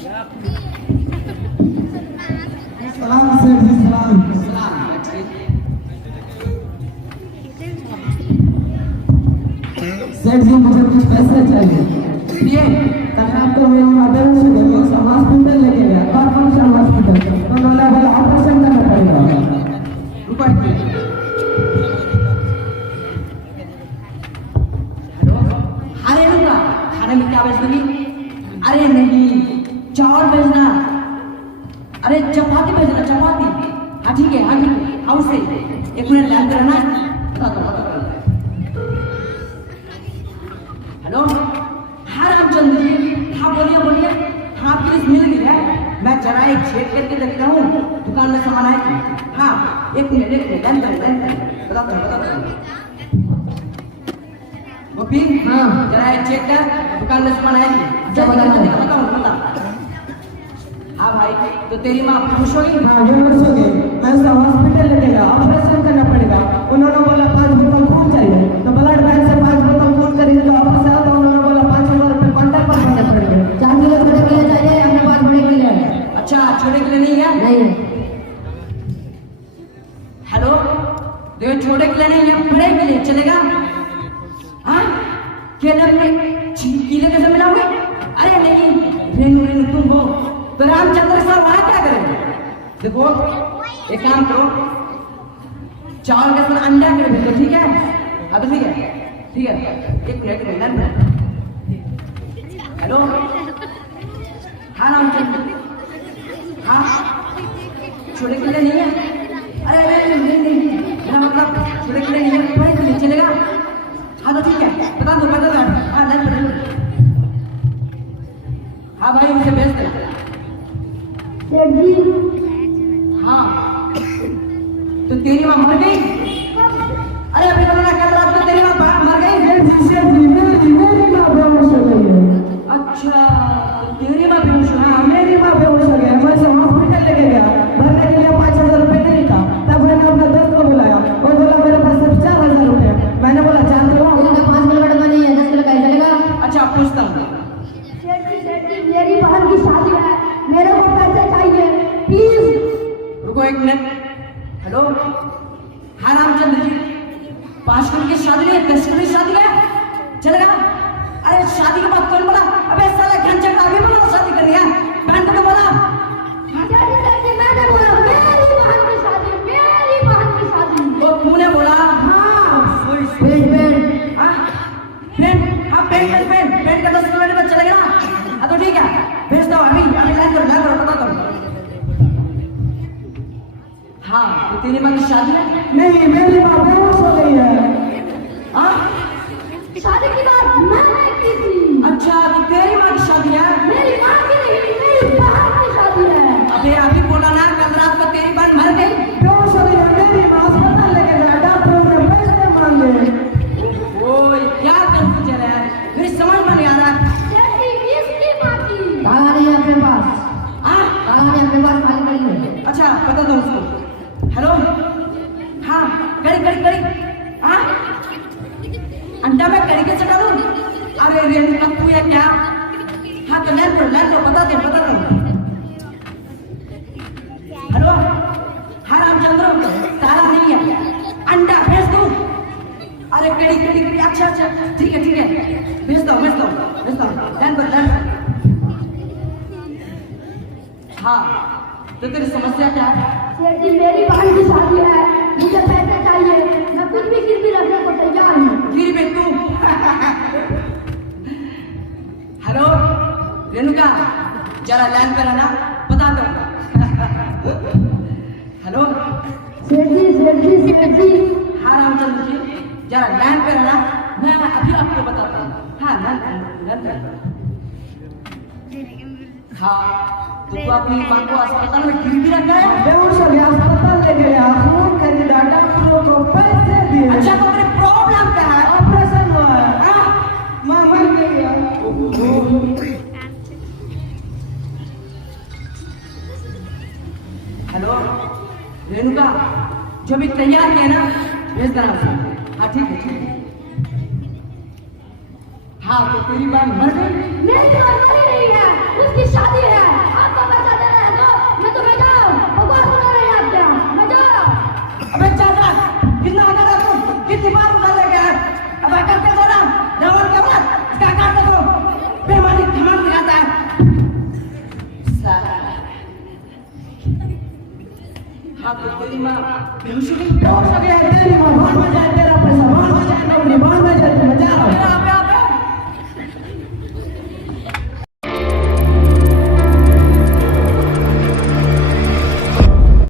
सलाम सेठ जी, सलाम। सेठ जी मुझे कुछ पैसे चाहिए। ये कल रात को मेरी माँ बेहोश हो गई, उसे हॉस्पिटल लेके गया, कॉर्पोरेशन हॉस्पिटल। उन्होंने बोला ऑपरेशन करना पड़ेगा। रुको एक मिनट। हेलो, अरे रुका, खाने में क्या भेज दूंगी? अरे नहीं, चावल भेजना। अरे चपाती भेजना, चपाती। हाँ ठीक है, हाँ ठीक है, हाँ उसे एक मिनट लाइन करना। बता दो। हेलो, हाँ रामचंद्र जी, हाँ बोलिए बोलिए। हाँ प्लीज मिल गई है, मैं जरा एक चेक करके देखता हूँ दुकान में सामान है। हाँ एक मिनट लाइन कर, बता दो। गोपी, हाँ जरा एक चेक कर दुकान में सामान है। बता। हाँ भाई, तो तेरी माँ खुश होगी? हाँ बेहोश हो गई, मैं उसे हॉस्पिटल लेके गया, ऑपरेशन करना पड़ेगा। उन्होंने बोला 5 बोतल खून चाहिए, तो ब्लड बैंक से 5 बोतल खून खरीदे तो वापस आया, तो उन्होंने बोला 5,000 रुपये कॉन्टैक्ट पर भरने पड़ेंगे। 4 किलो छोटे के लिए चाहिए, हमने 5 बड़े के लिए। अच्छा, छोटे के लिए नहीं है? नहीं। हेलो, देखो छोटे के लिए नहीं है, बड़े के लिए चलेगा? हाँ केले में कीले कैसे मिलाओगे? अरे नहीं, रेनू तुम हो तो रामचंद्र सर वहां क्या करेंगे? देखो एक काम करो, चावल के साथ अंडा कर भेजो, ठीक है? हाँ तो ठीक है, एक मिनट। हेलो, हाँ रामचंद्र, हाँ छोटे के लिए नहीं है? अरे नहीं, मेरा मतलब छोटे के लिए नहीं है, बड़े के लिए चलेगा? हाँ तो ठीक है, बता दो। हाँ नहीं, हाँ भाई उसे भेज दे। सेठ जी, हाँ तो तेरी माँ मर गई? अरे अभी तो मैंने कल रात को तेरी माँ मर गई। सेठ जी मेरी माँ बेहोश हो गई है। अच्छा, तो तेरी माँ बेहोश हो गई? हाँ मेरी माँ बेहोश हो गया, मैं उसे हॉस्पिटल लेके गया, भरने के लिए 5,000 रुपये नहीं था। तब मैंने अपना दोस्त को बुलाया, वो बोला मेरे पास सिर्फ 4,000 रुपये। मैंने बोला 4 किलो, 5 किलो का डब्बा नहीं है, 10 किलो का ही चलेगा। अच्छा पूछता हूँ। सेठ जी, मेरी बहन की शादी है, मेरे को पैसे चाहिए प्लीज। रुको एक मिनट। हेलो, हाँ रामचंद्र जी, 5 किलो की शादी नहीं है, 10 किलो की शादी है, चलेगा? अरे शादी के बाद कौन बोला? अबे साला घंटे का अभी बोला शादी करनी है, बहन को तो बोला। सेठ जी, मैंने बोला मेरी बहन की शादी। वो तूने बोला? हाँ पेन का 10 किलो में चलेगा? हाँ तो ठीक है, भेजता हूँ अभी लाइन करो, बता दो। हाँ तो तेरी माँ की शादी है? नहीं मेरी माँ बेहोश हो गई है। हाँ शादी की बात मैंने की थी। अच्छा, तो तेरी माँ की शादी है? मेरी माँ की नहीं, मेरी बहन की शादी है। अबे अभी बोला ना, कल रात को तेरी बहन मर गई। बेहोश हो गई है, मेरी माँ अस्पताल लेके गया, डॉक्टरों ने पैसे मांगे। ओए क्या कंफ्यूजन है, मेरी समझ में नहीं आ रहा। सेठ जी, इसकी माँ की। कहाँ नहीं है आपके पास? हाँ कहाँ नहीं अपने पास खाली पड़ी है। अच्छा बता दो उसको। हेलो, हाँ कड़ी, हाँ अंडा में कड़ी के चटा दूँ? अरे रेणुका तू है क्या? हाँ तो लाइन करो, बता दो। हेलो, हाँ रामचंद्र, तारा नहीं है, अंडा भेज दूँ? अरे कड़ी, अच्छा ठीक है, भेजता हूँ, लाइन पर। हाँ तो तेरी समस्या क्या है? सेठ जी, मेरी बहन की शादी है, मुझे पैसे चाहिए, मैं कुछ भी गिरवी रखने को तैयार हूँ। फिर भी तू हेलो रेणुका, जरा लाइन पर आना, बता दो। हेलो सेठ जी, हाँ रामचंद्र जी, जरा लाइन पर आना, मैं अभी आपको बताता हूँ। हाँ लाइन पर। हाँ तो तू अपनी माँ को अस्पताल में गिरवी रखा है? बेहोश हो गया, अस्पताल ले गया, फोन कर दिया, डॉक्टरों को पैसे दिए। अच्छा तो तेरी प्रॉब्लम क्या है? ऑपरेशन हुआ है, माँ मर गई है। हेलो रेणुका, जो भी तैयार किया ना भेज देना उसे। हाँ ठीक है। हाँ तो तेरी बात मर गई? मेरी तो मरी नहीं है, उसकी शादी है। वक्त के दौरान रावण के बाद इसका काट दो बेमानी घमंड दिखाता है साला हाँ बोली माँ बेहोश हो गई बेहोश हो गया तेरी माँ बाल में जाए तेरा पैसा बाल में जाए नौकरी बाल में जाए मजा